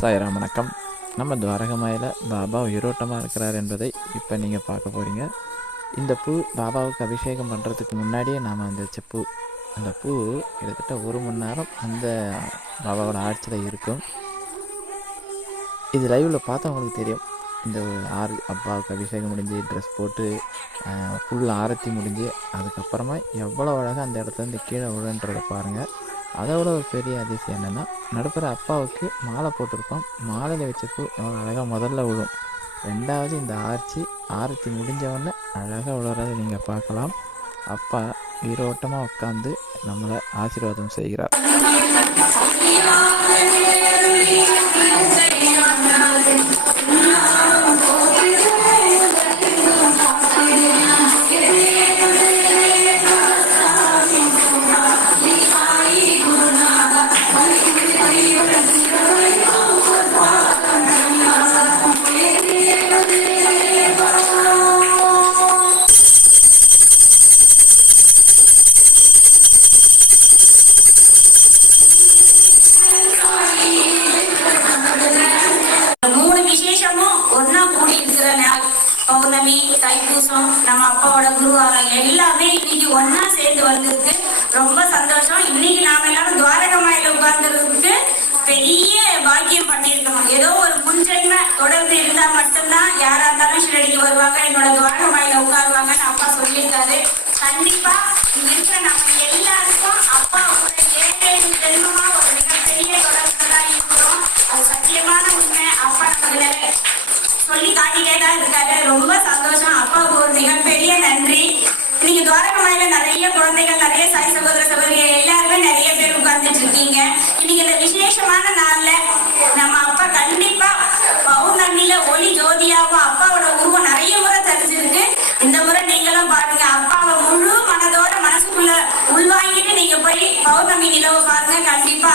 சாயராம் வணக்கம். நம்ம துவாரகமாயில் பாபா உயிரோட்டமாக இருக்கிறார் என்பதை இப்போ நீங்கள் பார்க்க போகிறீங்க இந்த பூ பாபாவுக்கு அபிஷேகம் பண்ணுறதுக்கு முன்னாடியே நாம் அந்த பூ அந்த பூ கிட்டத்தட்ட ஒரு மணி நேரம் அந்த பாபாவோட ஆட்சியில் இருக்கும். இது லைவில் பார்த்தவங்களுக்கு தெரியும். இந்த ஆறு அப்பாவுக்கு அபிஷேகம் முடிஞ்சு ட்ரெஸ் போட்டு ஃபுல் ஆரத்தி முடிஞ்சு அதுக்கப்புறமா எவ்வளோ அழகாக அந்த இடத்துல இருந்து கீழே விழுன்றதை பாருங்கள் அதோட ஒரு பெரிய அதிசயம் என்னென்னா நடுப்புற அப்பாவுக்கு மாலை போட்டிருப்போம். மாலையில் வச்ச பூ எவ்வளோ அழகாக முதல்ல விழும். ரெண்டாவது இந்த ஆர்ச்சி ஆரத்தி முடிஞ்சவொடனே அழகாக விழுறதை நீங்கள் பார்க்கலாம். அப்பா ஈரோட்டமாக உட்காந்து நம்மளை ஆசீர்வாதம் செய்கிறார். மூணு விசேஷமும் ஒன்னா கூடி இருக்கிற நாள் பௌர்ணமி தைப்பூசம் நம்ம அப்பாவோட குருவாரம் எல்லாமே இன்னைக்கு ஒன்னா சேர்ந்து வந்திருக்கு ரொம்ப சந்தோஷம். இன்னைக்கு நாம எல்லாரும் துவாரகமாயில உட்கார்ந்துருக்கு பெரிய பாக்கியம் பண்ணியிருக்கோம் ஏதோ ஒரு முன்ஜென்ம தொடர்ந்து இருந்தா மட்டும்தான் யாரா இருந்தாலும் ஷிரடிக்கு வருவாங்க. என்னோட துவாரகமாயில உட்காருவாங்கன்னு அப்பா சொல்லியிருக்காரு. கண்டிப்பா இங்க இருக்கிற நம்ம எல்லாருக்கும் சொல்லி காட்டிட்டே தான் இருக்காரு ரொம்ப சந்தோஷம். அப்பாவுக்கு ஒரு மிகப்பெரிய நன்றி. இன்னைக்கு துவாரகமாயில நிறைய குழந்தைகள் நிறைய சாய் சகோதர சகோதரிகள் எல்லாருமே நிறைய பேர் உட்கார்ந்துட்டு இருக்கீங்க. இன்னைக்கு இந்த விசேஷமான நாள்ல நம்ம அப்பா கண்டிப்பா பௌர்ணமியில ஒளி ஜோதியாவும் அப்பாவோட உருவம் நிறைய முறை தெரிஞ்சிருக்கு. இந்த முறை நீங்களும் பாருங்க அப்பாவை முழு மனதோட மனசுக்குள்ள உள்வாங்கிட்டு நீங்க போய் பௌர்ணமி நிலவு பாருங்க. கண்டிப்பா